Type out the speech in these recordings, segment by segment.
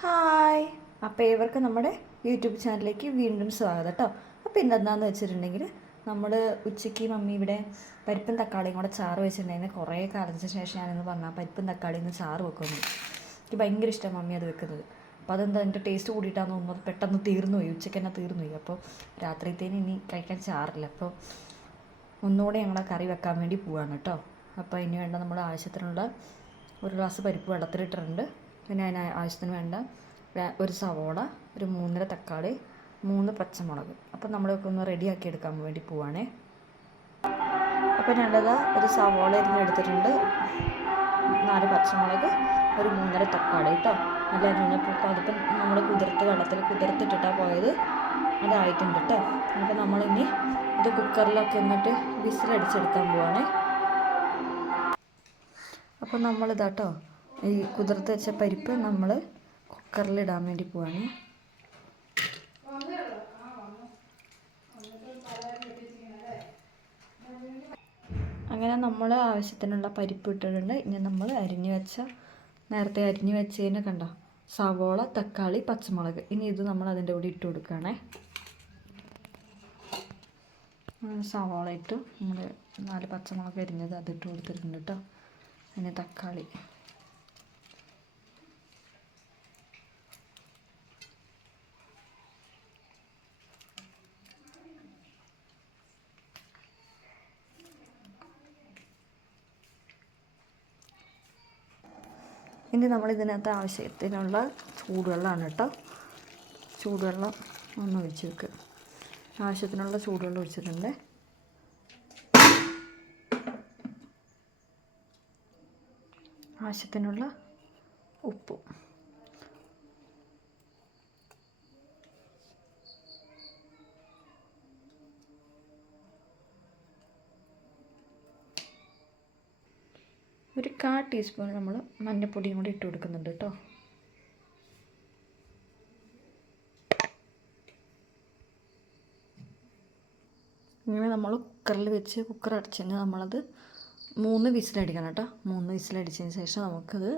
Hi. അപ്പോൾ ഏവർക്കും നമ്മുടെ യൂട്യൂബ് ചാനലിലേക്ക് വീണ്ടും സ്വാഗതം കേട്ടോ. അപ്പോൾ ഇന്നെന്താണെന്ന് വെച്ചിട്ടുണ്ടെങ്കിൽ നമ്മൾ ഉച്ചയ്ക്ക് മമ്മി ഇവിടെ പരിപ്പും തക്കാളിയും കൂടെ ചാറ് വെച്ചിട്ടുണ്ടായിരുന്നു. കുറേ കാലത്തിന് ശേഷം ഞാനെന്ന് പറഞ്ഞാൽ പരിപ്പും തക്കാളിയിൽ നിന്ന് ചാറ് വെക്കുന്നു. എനിക്ക് ഭയങ്കര ഇഷ്ടമാണ് മമ്മി അത് വെക്കുന്നത്. അപ്പോൾ അതെന്താ എൻ്റെ ടേസ്റ്റ് കൂടിയിട്ടാണെന്ന് തോന്നുന്നത് പെട്ടെന്ന് തീർന്നു പോയി, ഉച്ചയ്ക്ക് തന്നെ തീർന്നു പോയി. അപ്പോൾ രാത്രിത്തേന് ഇനി കഴിക്കാൻ ചാറില്ല. അപ്പോൾ ഒന്നുകൂടെ ഞങ്ങൾ കറി വെക്കാൻ വേണ്ടി പോവാണ് കേട്ടോ. അപ്പോൾ അതിന് വേണ്ട നമ്മൾ ആവശ്യത്തിനുള്ള ഒരു ഗ്ലാസ് പരിപ്പ് വെള്ളത്തിലിട്ടിട്ടുണ്ട്. പിന്നെ അതിന് ആവശ്യത്തിന് വേണ്ട ഒരു സവോള, ഒരു 3.5 തക്കാളി, 3 പച്ചമുളക്. അപ്പോൾ നമ്മളൊക്കെ ഒന്ന് റെഡിയാക്കി എടുക്കാൻ വേണ്ടി പോവാണേ. അപ്പോൾ ഞാനത് ഒരു സവോള എടുത്തിട്ടുണ്ട്, 4 പച്ചമുളക്, ഒരു 3.5 തക്കാളി കേട്ടോ. നല്ല അരിഞ്ഞപ്പോൾ അതിപ്പം നമ്മൾ വെള്ളത്തിൽ കുതിർത്തിട്ടിട്ടാണ് പോയത്, അതായിട്ടുണ്ട് കേട്ടോ. അപ്പോൾ നമ്മളിനി ഇത് കുക്കറിലൊക്കെ എന്നിട്ട് വിസിലടിച്ചെടുക്കാൻ പോവാണേ. അപ്പോൾ നമ്മളിതാട്ടോ ഈ കുതിർത്ത് വെച്ച പരിപ്പ് നമ്മൾ കുക്കറിലിടാൻ വേണ്ടി പോവാണ്. അങ്ങനെ നമ്മൾ ആവശ്യത്തിനുള്ള പരിപ്പ് ഇട്ടിട്ടുണ്ട്. ഇനി നമ്മൾ നേരത്തെ അരിഞ്ഞു വെച്ചതിന് കണ്ടോ സവോള, തക്കാളി, പച്ചമുളക്. ഇനി ഇത് നമ്മൾ അതിൻ്റെ കൂടെ ഇട്ട് കൊടുക്കുകയാണേ. സവോള ഇട്ടു, നമ്മൾ 4 പച്ചമുളക് അരിഞ്ഞത് അതിട്ട് കൊടുത്തിട്ടുണ്ട് കേട്ടോ. പിന്നെ തക്കാളി, ഇനി നമ്മൾ ഇതിനകത്ത് ആവശ്യത്തിനുള്ള ചൂടുവെള്ളമാണ് കേട്ടോ. ചൂടുവെള്ളം ഒന്ന് ഒഴിച്ച് വെക്കുക. ആവശ്യത്തിനുള്ള ചൂടുവെള്ളം ഒഴിച്ചിട്ടുണ്ട്. ആവശ്യത്തിനുള്ള ഉപ്പ്, ഒരു 1/4 ടീസ്പൂൺ നമ്മൾ മഞ്ഞൾപ്പൊടിയും കൂടി ഇട്ട് കൊടുക്കുന്നുണ്ട് കേട്ടോ. ഇങ്ങനെ നമ്മൾ കുക്കറിൽ വെച്ച് കുക്കർ അടച്ചതിന് നമ്മളത് 3 വിസിലടിക്കണം കേട്ടോ. 3 വിസിലടിച്ചതിന് ശേഷം നമുക്കത്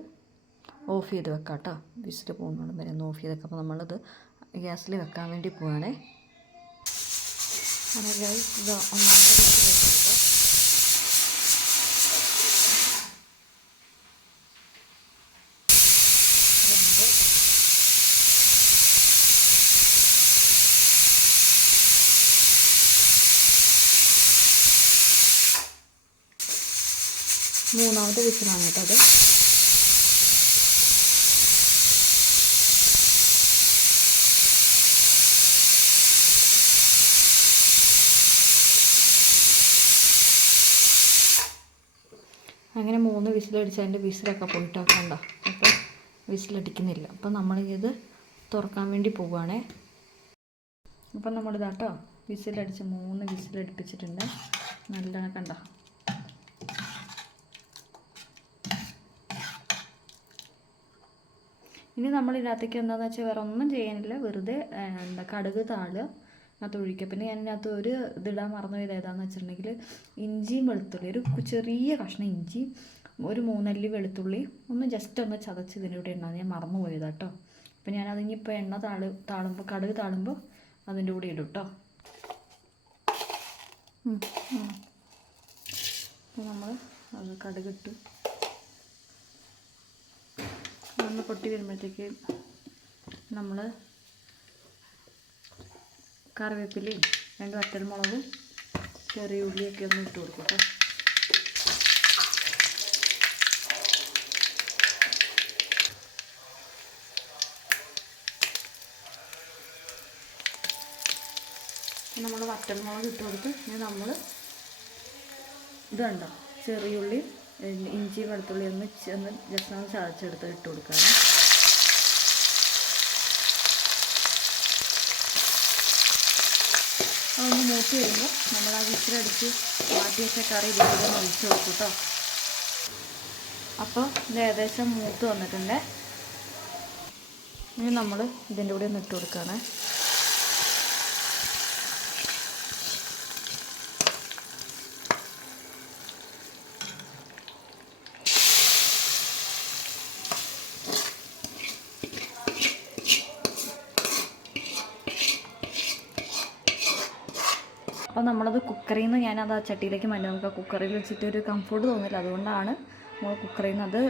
ഓഫ് ചെയ്ത് വെക്കാം കേട്ടോ. വിസിൽ പോകുന്നതുകൊണ്ട് വരെ ഒന്ന് ഓഫ് ചെയ്ത് വെക്കാം. അപ്പോൾ നമ്മളത് ഗ്യാസിൽ വെക്കാൻ വേണ്ടി പോവുകയാണേ. അങ്ങനെ ഇത് ഒന്നാമത്തെ വിസിൽ വെക്കാം കേട്ടോ. മൂന്നാമത്തെ വിസിലാണ് കേട്ടോ അത്. അങ്ങനെ 3 വിസിലടിച്ച് അതിൻ്റെ വിസിലൊക്കെ പോയിട്ടൊക്കെയുണ്ടോ. അപ്പോൾ വിസിലടിക്കുന്നില്ല. അപ്പോൾ നമ്മളിത് തുറക്കാൻ വേണ്ടി പോവുകയാണേ. അപ്പം നമ്മളിതാട്ടോ വിസിലടിച്ച് 3 വിസിലടിപ്പിച്ചിട്ടുണ്ട്. നല്ലോണം കണ്ടോ. ഇനി നമ്മൾ ഇതിനകത്തേക്ക് എന്താണെന്ന് വെച്ചാൽ വേറെ ഒന്നും ചെയ്യാനില്ല. വെറുതെ കടുക് താളുക, അതിനകത്ത് ഒഴിക്കുക. പിന്നെ ഞാൻ ഇതിനകത്ത് ഒരു ഇതിടാൻ മറന്നു പോയത് ഏതാണെന്ന് വെച്ചിട്ടുണ്ടെങ്കിൽ ഇഞ്ചിയും വെളുത്തുള്ളി, ഒരു ചെറിയ കഷ്ണം ഇഞ്ചി, ഒരു 3 അല്ലി വെളുത്തുള്ളി ഒന്ന് ജസ്റ്റ് ഒന്ന് ചതച്ച് ഇതിൻ്റെ കൂടെ ഉണ്ടാകും. ഞാൻ മറന്നു പോയതാണ് കേട്ടോ. അപ്പോൾ ഞാനത് ഇനിയിപ്പോൾ എണ്ണ താളുമ്പോൾ കടുക് താളുമ്പോൾ അതിൻ്റെ കൂടെ ഇടും കേട്ടോ. അപ്പോൾ നമ്മൾ അത് കടുകിട്ടു ഒന്ന് പൊട്ടി വരുമ്പോഴത്തേക്ക് നമ്മൾ കറിവേപ്പിലയും 2 വറ്റൽമുളകും ചെറിയ ഉള്ളിയൊക്കെ ഒന്ന് ഇട്ട് കൊടുക്കും കേട്ടോ. നമ്മൾ വറ്റൽമുളക് ഇട്ട് കൊടുത്ത് ഇനി നമ്മൾ ഇത് കണ്ടോ ചെറിയ ഉള്ളി, ഇഞ്ചി, വെളുത്തുള്ളി ഒന്ന് ജസ്റ്റ് ഒന്ന് ചതച്ചെടുത്ത് ഇട്ട് കൊടുക്കാം. അതൊന്ന് മൂത്ത് വരുമ്പോൾ നമ്മൾ ആ വിസിലടിച്ച് മാറ്റി വെച്ച കറി ഇതിലൂടെ ഒഴിച്ച് കൊടുക്കും കേട്ടോ. അപ്പോൾ ഇത് ഏകദേശം മൂത്ത് വന്നിട്ടുണ്ട്. ഇനി നമ്മൾ ഇതിൻ്റെ കൂടെ ഒന്ന് ഇട്ട് കൊടുക്കുകയാണ്. അപ്പോൾ നമ്മളത് കുക്കറിൽ നിന്ന് ഞാനത് ആ ചട്ടിയിലേക്ക് മാറ്റി. നമുക്ക് ആ കുക്കറിൽ വെച്ചിട്ട് ഒരു കംഫർട്ട് തോന്നില്ല, അതുകൊണ്ടാണ് നമ്മൾ കുക്കറിൽ നിന്ന് അത്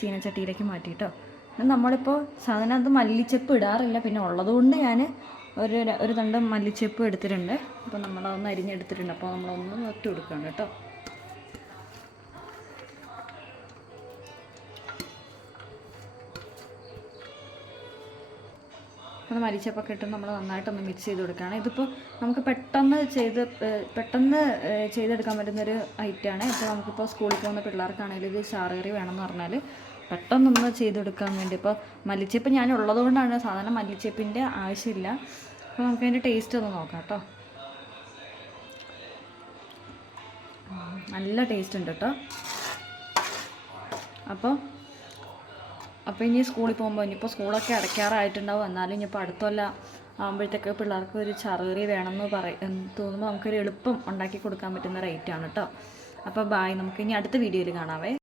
ചീനച്ചട്ടിയിലേക്ക് മാറ്റിയിട്ടോ. പിന്നെ നമ്മളിപ്പോൾ സാധനം അത് മല്ലിച്ചപ്പ് ഇടാറില്ല, പിന്നെ ഉള്ളതുകൊണ്ട് ഞാൻ ഒരു തണ്ട് മല്ലിച്ചപ്പ് എടുത്തിട്ടുണ്ട്. അപ്പോൾ നമ്മളതൊന്ന് അരിഞ്ഞെടുത്തിട്ടുണ്ട്. അപ്പോൾ നമ്മളൊന്ന് ഒറ്റ കൊടുക്കണം കേട്ടോ. അത് മല്ലിച്ചപ്പൊക്കെ ഇട്ട് നമ്മൾ നന്നായിട്ടൊന്ന് മിക്സ് ചെയ്ത് കൊടുക്കുകയാണ്. ഇതിപ്പോൾ നമുക്ക് പെട്ടെന്ന് ചെയ്തെടുക്കാൻ പറ്റുന്നൊരു ഐറ്റമാണ്. ഇപ്പോൾ നമുക്കിപ്പോൾ സ്കൂളിൽ പോകുന്ന പിള്ളേർക്കാണെങ്കിലും ഇത് ചാറുകറി വേണമെന്ന് പറഞ്ഞാൽ പെട്ടെന്നൊന്ന് ചെയ്തെടുക്കാൻ വേണ്ടി. ഇപ്പോൾ മല്ലിച്ചപ്പ് ഞാൻ ഉള്ളതുകൊണ്ടാണ്, സാധാരണ മല്ലിച്ചപ്പിൻ്റെ ആവശ്യമില്ല. അപ്പോൾ നമുക്കതിൻ്റെ ടേസ്റ്റ് ഒന്ന് നോക്കാം കേട്ടോ. നല്ല ടേസ്റ്റ് ഉണ്ട് കേട്ടോ. അപ്പോൾ ഇനി സ്കൂളിൽ പോകുമ്പോൾ, ഇനിയിപ്പോൾ സ്കൂളൊക്കെ അടയ്ക്കാറായിട്ടുണ്ടാവും, എന്നാലും ഇനിയിപ്പോൾ അടുത്തൊല്ല ആകുമ്പോഴത്തേക്ക് പിള്ളേർക്ക് ഒരു ചറുകറി വേണമെന്ന് തോന്നുമ്പോൾ നമുക്കൊരു എളുപ്പം ഉണ്ടാക്കി കൊടുക്കാൻ പറ്റുന്ന റേറ്റാണ് കേട്ടോ. അപ്പോൾ ബായ്, നമുക്ക് ഇനി അടുത്ത വീഡിയോയിൽ കാണാവേ.